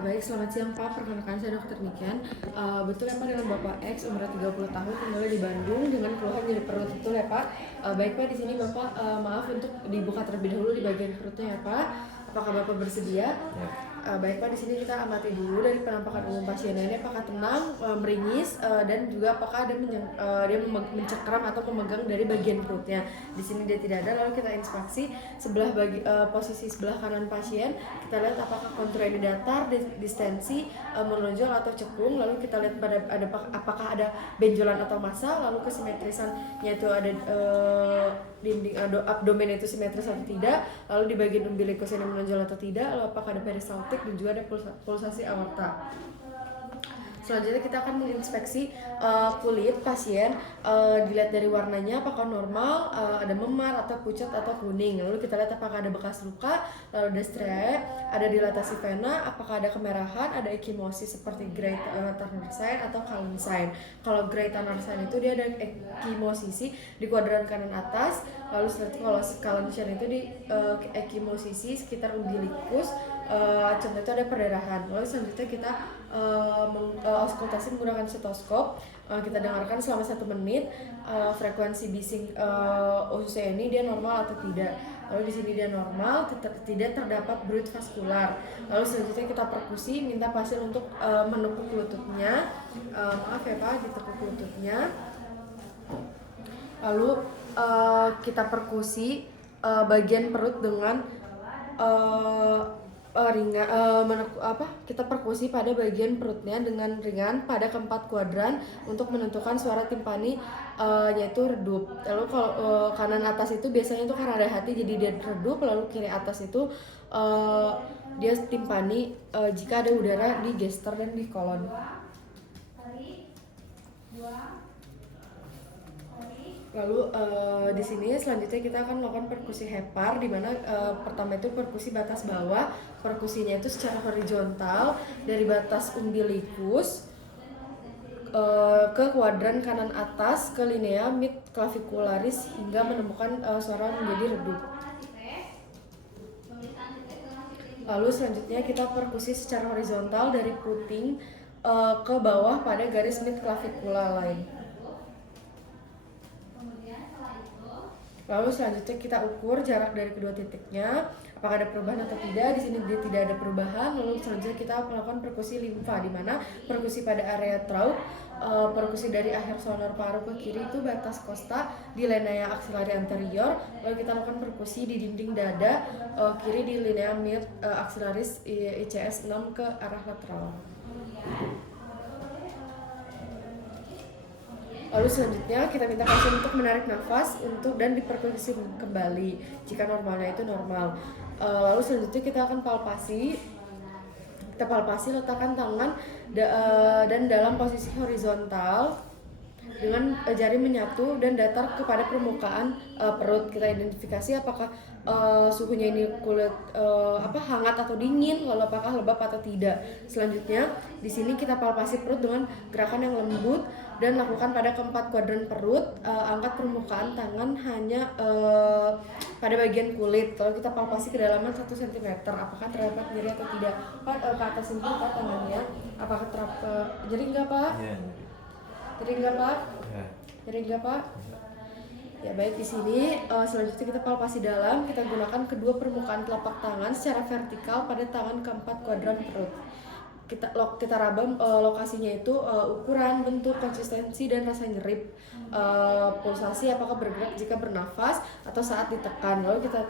Baik, selamat siang Pak. Perkenalkan saya Dr. Niken. Betul ya Pak, dengan Bapak X umur 30 tahun tinggal di Bandung dengan keluhan nyeri perut, betul ya Pak? Baik Pak, di sini Bapak maaf untuk dibuka terlebih dahulu di bagian perutnya ya Pak. Apakah Bapak bersedia? Ya. Baik Pak, di sini kita amati dulu dari penampakan umum pasiennya ini apakah tenang, meringis, dan juga apakah ada dia mencekram atau memegang dari bagian perutnya. Di sini dia tidak ada. Lalu kita inspeksi posisi sebelah kanan pasien. Kita lihat apakah kontur ini datar, distensi, menonjol atau cekung. Lalu kita lihat apakah ada benjolan atau massa. Lalu kesimetrisannya itu ada dinding abdomen itu simetris atau tidak. Lalu di bagian umbilikus ini menonjol atau tidak. Lalu apakah ada peristaltik dan juga ada pulsasi aorta. Selanjutnya kita akan menginspeksi kulit pasien, dilihat dari warnanya apakah normal, ada memar atau pucat atau kuning. Lalu kita lihat apakah ada bekas luka, lalu ada striae, ada dilatasi vena, apakah ada kemerahan, ada ekimosis seperti gray Turner sign atau Callan sign. Kalau gray Turner sign itu dia ada ekimosisi di kuadran kanan atas, lalu kalau Callan sign itu di ekimosisi sekitar umbilikus. Contoh itu ada perdarahan. Lalu selanjutnya kita auskultasi menggunakan stetoskop. Kita dengarkan selama 1 menit frekuensi bising ususnya ini dia normal atau tidak. Lalu di sini dia normal, tidak terdapat bruit vaskular. Lalu selanjutnya kita perkusi, minta pasien untuk menekuk lututnya. Maaf ya Pak, ditekuk lututnya. Lalu kita perkusi bagian perut dengan kita perkusi pada bagian perutnya dengan ringan pada keempat kuadran untuk menentukan suara timpani yaitu redup. Lalu kalau kanan atas itu biasanya itu karena ada hati jadi dia redup, lalu kiri atas itu dia timpani jika ada udara di gester dan di kolon. Lalu di sini selanjutnya kita akan melakukan perkusi hepar, di mana pertama itu perkusi batas bawah. Perkusinya itu secara horizontal dari batas umbilikus ke kuadran kanan atas ke linea mid clavicularis hingga menemukan suara menjadi redup. Lalu selanjutnya kita perkusi secara horizontal dari puting ke bawah pada garis mid clavicular line. Lalu selanjutnya kita ukur jarak dari kedua titiknya, apakah ada perubahan atau tidak. Di sini dia tidak ada perubahan. Lalu selanjutnya kita melakukan perkusi limfa, di mana perkusi pada area traup, perkusi dari akhir sonor paru ke kiri itu batas costa di linea axillary anterior. Lalu kita lakukan perkusi di dinding dada kiri di linea mid axillaris ICS 6 ke arah lateral. Lalu selanjutnya kita minta pasien untuk menarik nafas dan diperkusi kembali jika normalnya itu normal. Lalu selanjutnya kita akan palpasi. Kita palpasi, letakkan tangan dan dalam posisi horizontal dengan jari menyatu dan datar kepada permukaan perut. Kita identifikasi apakah suhunya ini kulit hangat atau dingin, lalu apakah lembab atau tidak. Selanjutnya di sini kita palpasi perut dengan gerakan yang lembut dan lakukan pada keempat kuadran perut. Angkat permukaan tangan hanya pada bagian kulit. Lalu kita palpasi kedalaman 1 cm. Apakah terdapat nyeri atau tidak? Pak, ke atas ini Pak tangannya. Apakah nyeri enggak Pak? Ya. Nyeri enggak Pak? Ya. Nyeri enggak Pak? Ya baik, di sini selanjutnya kita palpasi dalam. Kita gunakan kedua permukaan telapak tangan secara vertikal pada tangan keempat kuadran perut. Kita raba lokasinya itu ukuran, bentuk, konsistensi, dan rasa nyeri, pulsasi apakah bergerak jika bernafas atau saat ditekan. Lalu kita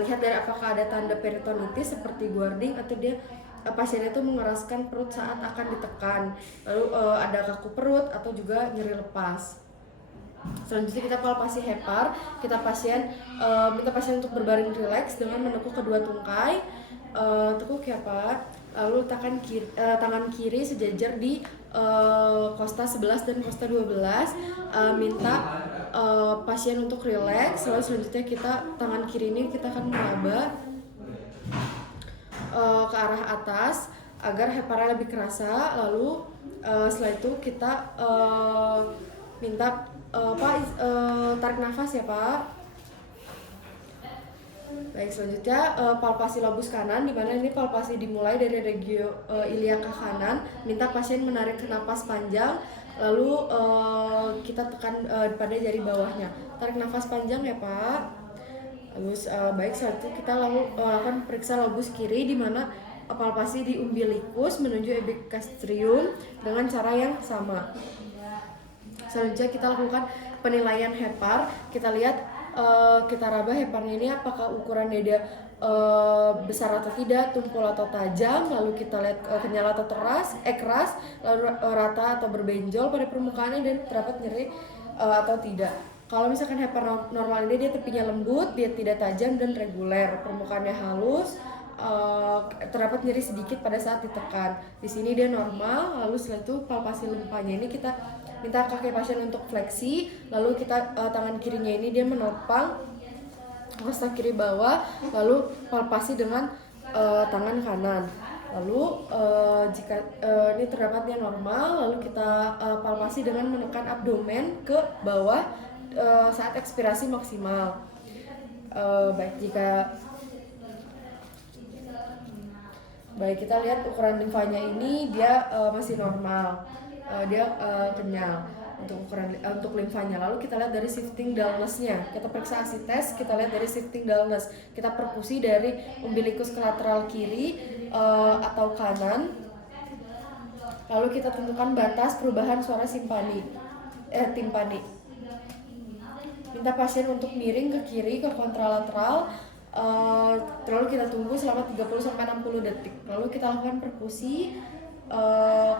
lihat dari apakah ada tanda peritonitis seperti guarding atau dia pasien itu mengeraskan perut saat akan ditekan. Lalu ada kaku perut atau juga nyeri lepas. Selanjutnya kita palpasi hepar. Kita minta pasien untuk berbaring rileks dengan menekuk kedua tungkai. Tekuk ya Pak. Lalu letakkan tangan kiri sejajar di kosta 11 dan kosta 12. Minta pasien untuk rileks. Lalu selanjutnya tangan kiri ini kita akan meraba ke arah atas agar heparnya lebih kerasa. Lalu setelah itu kita minta Pak tarik nafas ya Pak. Baik, selanjutnya palpasi lobus kanan, di mana ini palpasi dimulai dari regio ilia ke kanan. Minta pasien menarik napas panjang, lalu kita tekan pada jari bawahnya. Tarik nafas panjang ya Pak. Terus baik, selanjutnya kita lakukan periksa lobus kiri, di mana palpasi di umbilikus menuju epigastrium dengan cara yang sama. Selanjutnya kita lakukan penilaian hepar. Kita lihat, kita raba heparnya ini apakah ukurannya dia besar atau tidak, tumpul atau tajam, lalu kita lihat kenyal atau keras, lalu rata atau berbenjol pada permukaannya, dan terdapat nyeri atau tidak. Kalau misalkan hepar normal ini dia tepinya lembut, dia tidak tajam dan reguler, permukaannya halus, terdapat nyeri sedikit pada saat ditekan. Di sini dia normal. Lalu setelah itu palpasi lempanya ini kita minta kaki pasien untuk fleksi, lalu kita tangan kirinya ini dia menopang kosta kiri bawah, lalu palpasi dengan tangan kanan. Lalu jika ini terdapatnya normal, lalu kita palpasi dengan menekan abdomen ke bawah saat ekspirasi maksimal. Baik, kita lihat ukuran limfanya ini dia masih normal, dia kenyal untuk limfanya. Lalu kita lihat dari shifting dullness-nya. Kita periksa ASI test, kita lihat dari shifting dullness. Kita perkusi dari umbilikus ke lateral kiri atau kanan. Lalu kita tentukan batas perubahan suara timpani. Minta pasien untuk miring ke kiri ke kontralateral. Lalu kita tunggu selama 30-60 detik. Lalu kita lakukan perkusi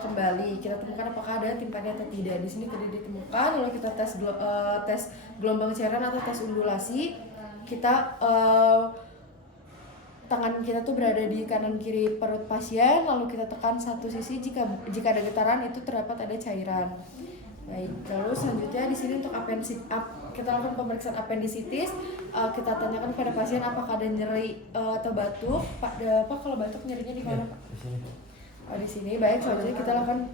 kembali. Kita temukan apakah ada timpani atau tidak. Di sini tidak ditemukan. Lalu kita tes gelombang cairan atau tes undulasi. Kita tangan kita tuh berada di kanan kiri perut pasien. Lalu kita tekan satu sisi. Jika ada getaran itu terdapat ada cairan. Baik, lalu selanjutnya di sini untuk kita lakukan pemeriksaan apendisitis. Kita tanyakan kepada pasien apakah ada nyeri atau batuk. Pak kalau batuk nyerinya di mana Pak? Di sini. Baik, selanjutnya kita lakukan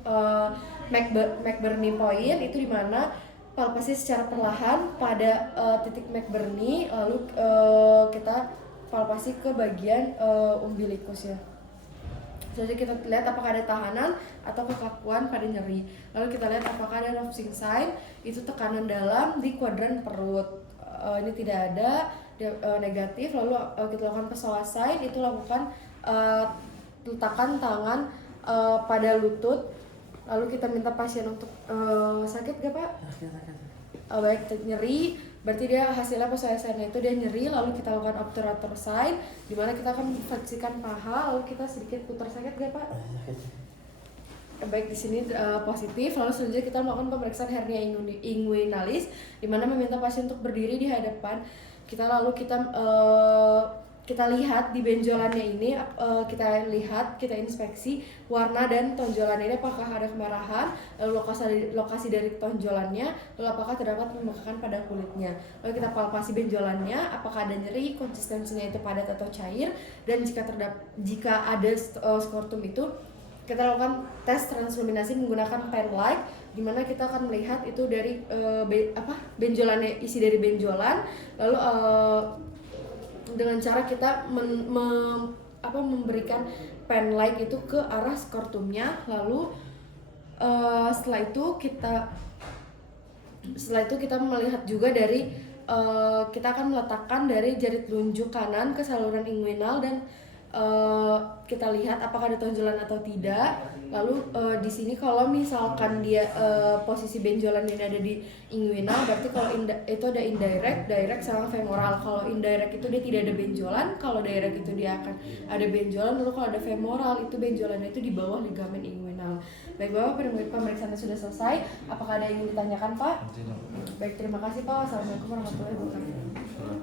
McBurney point, itu di mana palpasi secara perlahan pada titik McBurney, lalu kita palpasi ke bagian umbilikus ya. Jadi kita lihat apakah ada tahanan atau kekakuan pada nyeri. Lalu kita lihat apakah ada Robson sign, itu tekanan dalam di kuadran perut. Ini tidak ada, negatif. Lalu kita lakukan pessoa sign, itu lakukan letakkan tangan pada lutut. Lalu kita minta pasien untuk sakit gak Pak? Baik, nyeri, berarti dia hasilnya pessoa sign-nya itu dia nyeri. Lalu kita lakukan obturator sign, di mana kita akan fleksikan paha, lalu kita sedikit putar. Sakit gak Pak? Baik, di sini positif. Lalu selanjutnya kita melakukan pemeriksaan hernia inguinalis, di mana meminta pasien untuk berdiri di hadapan kita. Lalu kita lihat di benjolannya ini, kita inspeksi warna dan tonjolannya ini apakah ada kemerahan, lalu lokasi dari tonjolannya, lalu apakah terdapat pembekakan pada kulitnya. Lalu kita palpasi benjolannya, apakah ada nyeri, konsistensinya itu padat atau cair, dan jika ada skortum itu, kita lakukan tes transluminasi menggunakan pen light, di mana kita akan melihat itu dari benjolannya, isi dari benjolan, lalu dengan cara kita memberikan pen light itu ke arah skortumnya. Lalu setelah itu kita melihat juga dari kita akan meletakkan dari jari telunjuk kanan ke saluran inguinal, dan kita lihat apakah ada tonjolan atau tidak. Lalu di sini kalau misalkan dia posisi benjolan ini ada di inguinal, berarti kalau itu ada direct sama femoral. Kalau indirect itu dia tidak ada benjolan, kalau direct itu dia akan ada benjolan. Lalu kalau ada femoral itu benjolannya itu di bawah ligamen inguinal. Baik Bapak, pemeriksaannya sudah selesai. Apakah ada yang ingin ditanyakan Pak? Baik, terima kasih Pak. Wassalamualaikum warahmatullahi wabarakatuh.